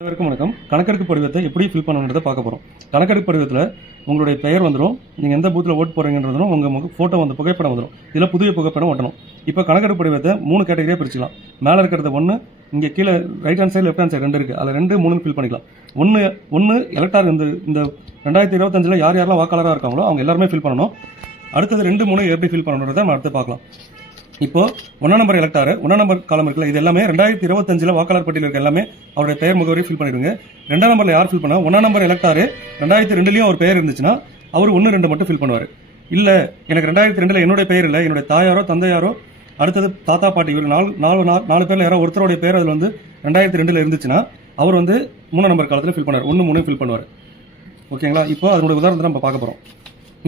அனைவருக்கும் வணக்கம். கணக்கெடுப்பு படிவத்தை எப்படி ஃபில் பண்ணணுன்றதை பார்க்க போகிறோம். கணக்கெடுப்பு படிவத்தில் உங்களுடைய பெயர் வந்துடும், நீங்கள் எந்த பூத்தில் ஓட்டு போகிறீங்கன்றதும் உங்கள் ஃபோட்டோ வந்து புகைப்படம் வந்துடும். இதில் புதிய புகைப்படம் ஒட்டணும். இப்போ கணக்கெடுப்பு படிவத்தை 3 கேட்டகரியாக பிரிச்சுக்கலாம். மேலே இருக்கிறத 1, இங்கே கீழே right hand side left hand side 2 இருக்குது. அதில் 2, 3 ஃபில் பண்ணிக்கலாம். ஒன்று எலக்டார் இந்த 2025 யார் யாரெல்லாம் வாக்காளராக இருக்காங்களோ அவங்க எல்லாருமே ஃபில் பண்ணணும். அடுத்தது 2, 3 எப்படி ஃபில் பண்ணணுன்றதை நம்ம அடுத்து பார்க்கலாம். இப்போ 1 நம்பர் எலக்டார் 1 நம்பர் காலம் இருக்குல்ல, இது எல்லாமே 2025 வாக்காளர் பட்டியல் இருக்க எல்லாமே அவருடைய பெயர் முகவரி ஃபில் பண்ணிடுங்க. 2 நம்பர்ல யார் ஃபில் பண்ணா 1 நம்பர் எலக்டார் 2002லயும் அவர் பெயர் இருந்துச்சுன்னா அவர் 1, 2 மட்டும் ஃபில் பண்ணுவார். இல்ல எனக்கு 2002ல என்னுடைய பெயர் இல்லை, என்னுடைய தாயாரோ தந்தையாரோ அடுத்தது தாத்தா பாட்டி இவர் 4 பேர்ல யாரோ ஒருத்தருடைய பெயர் அதுல வந்து 2002ல இருந்துச்சுன்னா அவர் வந்து 3 நம்பர் காலத்துல ஃபில் பண்ணுவார். 1, 3 ஃபில் பண்ணுவார். ஓகேங்களா? இப்போ அதனுடைய உதாரணத்தை நம்ம பார்க்க போறோம்.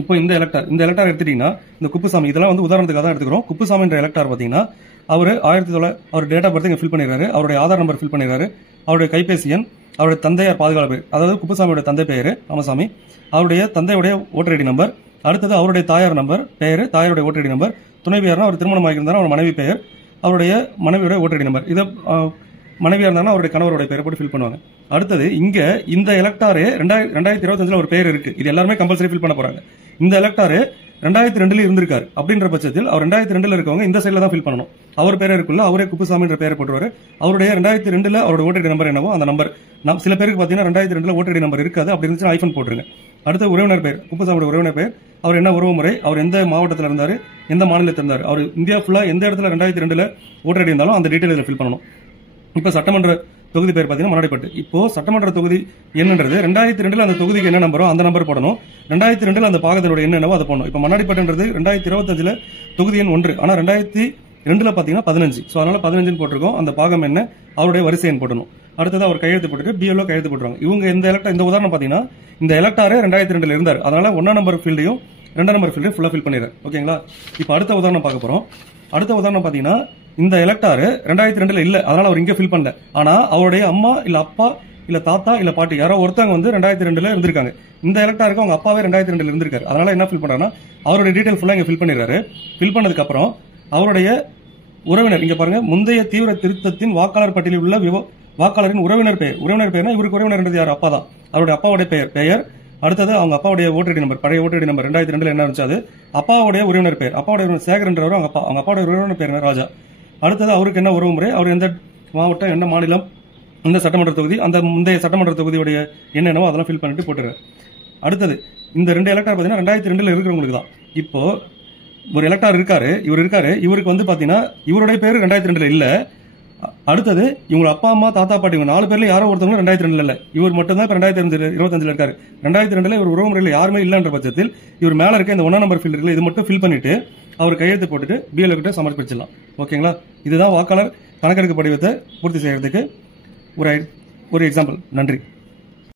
இப்போ இந்த எலக்டார் எடுத்துட்டீங்கன்னா இந்த குப்புசாமி இதெல்லாம் வந்து உதாரணத்துக்காக தான் எடுத்துக்கிறோம். குப்புசாமின்ற எலக்டார் பார்த்தீங்கன்னா அவர் 1900 அவர் டேட் ஆஃப் பர்த் இங்கே ஃபில் பண்ணிடுறாரு, அவருடைய ஆதார் நம்பர் ஃபில் பண்ணிடுறாரு, அவருடைய கைபேசி எண், அவருடைய தந்தையார் பாதுகாப்பு பேர், அதாவது குப்புசாமியோட தந்தை பெயர் ராமசாமி, அவருடைய தந்தையுடைய ஓட்டர் ஐடி நம்பர், அடுத்தது அவருடைய தாயார் நம்பர் பெயர், தாயாருடைய ஓட்டர் ஐடி நம்பர், துணைவியார்னா அவர் திருமணம் ஆகியிருந்தாலும் அவர் மனைவி பெயர், அவருடைய மனைவியோட ஓட்டர் ஐடி நம்பர், இதை மனைவியா இருந்தாலும் அவருடைய கணவருடைய பெயரை போட்டு ஃபில் பண்ணுவாங்க. அடுத்தது இங்க இந்த எலக்டாரு 2025 ஒரு பெயர் இருக்கு, இது எல்லாருமே கம்பல்சரி ஃபில் பண்ண போறாங்க. இந்த எலக்டாரு 2002ல இருந்திருக்காரு அப்படின்ற பட்சத்தில் அவர் 2002ல இருக்கவங்க இந்த சைட்ல தான் ஃபில் பண்ணணும். அவர் பேர் இருக்குல்ல, அவரே குப்புசாமின்ற பெயரை போட்டுருவாரு. அவருடைய 2002ல அவரோட ஓட்டர் நம்பர் என்னவோ அந்த நம்பர். சில பேருக்கு பாத்தீங்கன்னா 2002ல ஓட்டர் நம்பர் இருக்காது, அப்படி இருந்துச்சுன்னா ஐஃபோன் போட்டுருங்க. அடுத்த உறவினர் பெயர், குப்புசாமியோட உறவினர் பெயர், அவர் என்ன உறவு முறை, அவர் எந்த மாவட்டத்தில் இருந்தாரு, எந்த மாநிலத்தில் இருந்தாரு, அவர் இந்தியா ஃபுல்லா எந்த இடத்துல 2002ல ஓட்டர் ஐடி இருந்தாலும் அந்த டீடைல் இதில் ஃபில் பண்ணணும். இப்ப சட்டமன்ற தொகுதி பேர் பாத்தீங்கன்னா மன்னாடிப்பட்டு. இப்போ சட்டமன்ற தொகுதி என்னன்றது 2002ல அந்த தொகுதிக்கு என்ன நம்பரோ அந்த நம்பர் போடணும். 2002ல அந்த பாகத்தினுடைய என்னவோ அதை போடணும். இப்ப மன்னாடிப்பட்டுன்றது 2025 தொகுதி எண் 1, ஆனா 2002ல பாத்தீங்கன்னா 15. சோ அதனால 15 போட்டிருக்கோம். அந்த பாகம் என்ன அவருடைய வரிசை எண் போடணும். அடுத்தது அவர் கையெழுத்து போட்டுட்டு பிஎல்ஓ கையெழுத்து போட்டுருவாங்க. இவங்க இந்த உதாரணம் பாத்தீங்கன்னா இந்த எலக்டாரே 2002ல இருந்தார், அதனால 1 நம்பர் ஃபீல்டையும் 2 நம்பர் ஃபீல்டையும் ஃபுல்லா ஃபில் பண்ணிடுறாரு. ஓகேங்களா? இப்ப அடுத்த உதாரணம் பார்க்க போறோம். அடுத்த உதாரணம் பாத்தீங்கன்னா இந்த எலக்டார் 2002ல இல்ல, அதனால அவர் இங்க ஃபில் பண்ணல. ஆனா அவருடைய அம்மா இல்ல அப்பா இல்ல தாத்தா இல்ல பாட்டி யாரோ ஒருத்தவங்க வந்து 2002ல இருந்திருக்காங்க. இந்த எலக்டாருக்கு அவங்க அப்பாவே 2002ல இருந்திருக்காரு, அதனால என்ன ஃபில் பண்றாங்கன்னா அவருடைய டீடைல் ஃபுல்லா இங்க ஃபில் பண்ணிடுறாரு. ஃபில் பண்ணதுக்கு அப்புறம் அவருடைய உறவினர் இங்க பாருங்க, முந்தைய தீவிர திருத்தத்தின் வாக்காளர் பட்டியலில் உள்ள வாக்காளரின் உறவினர் பெயர்னா இவருக்கு உறவினர் யார்? அப்பா தான். அவருடைய அப்பாவுடைய பெயர், அடுத்தது அவங்க அப்பாவுடைய ஓட்டர் ஐடி நம்பர், பழைய ஓட்டர் ஐடி நம்பர் 2002ல என்ன இருந்துச்சு அது, அப்பாவுடைய உறவினர் பெயர், அப்பாவுடைய சேகர்ன்றவர் அவங்க அப்பாவுடைய உறவினர் பெயர் ராஜா. அடுத்தது அவருக்கு என்ன உறவு முறை, அவர் எந்த மாவட்டம் என்ன மாநிலம், இந்த சட்டமன்ற தொகுதி, அந்த முந்தைய சட்டமன்ற தொகுதியுடைய என்னென்னவோ அதெல்லாம் ஃபில் பண்ணிட்டு போட்டுறாரு. அடுத்தது இந்த 2 எலக்டார் பாத்தீங்கன்னா 2002ல இருக்கிறவங்களுக்கு தான். இப்போ ஒரு எலக்டார் இருக்காரு, இவருக்கு வந்து பாத்தீங்கன்னா இவருடைய பேரு 2002ல இல்ல. அடுத்தது இவங்க அப்பா அம்மா தாத்தா பாட்டி 4 பேர்ல யாரோ ஒருத்தவங்க 2002ல இல்ல, இவர் மட்டும் தான் இப்ப 2025ல இருக்காரு. 2002ல இவர் உறவு முறையில் யாருமே இல்லன்ற பட்சத்தில் இவர் மேல இருக்க இந்த 1 நம்பர் ஃபீல்ட் இருக்குல்ல, இது மட்டும் ஃபில் பண்ணிட்டு அவர் கையெழுத்து போட்டுட்டு பிஎல்ஓ கிட்ட சமர்ப்பிச்சிடலாம். ஓகேங்களா? இதுதான் வாக்காளர் கணக்கெடுப்பு படிவத்தை பூர்த்தி செய்யறதுக்கு ஒரு எக்ஸாம்பிள். நன்றி.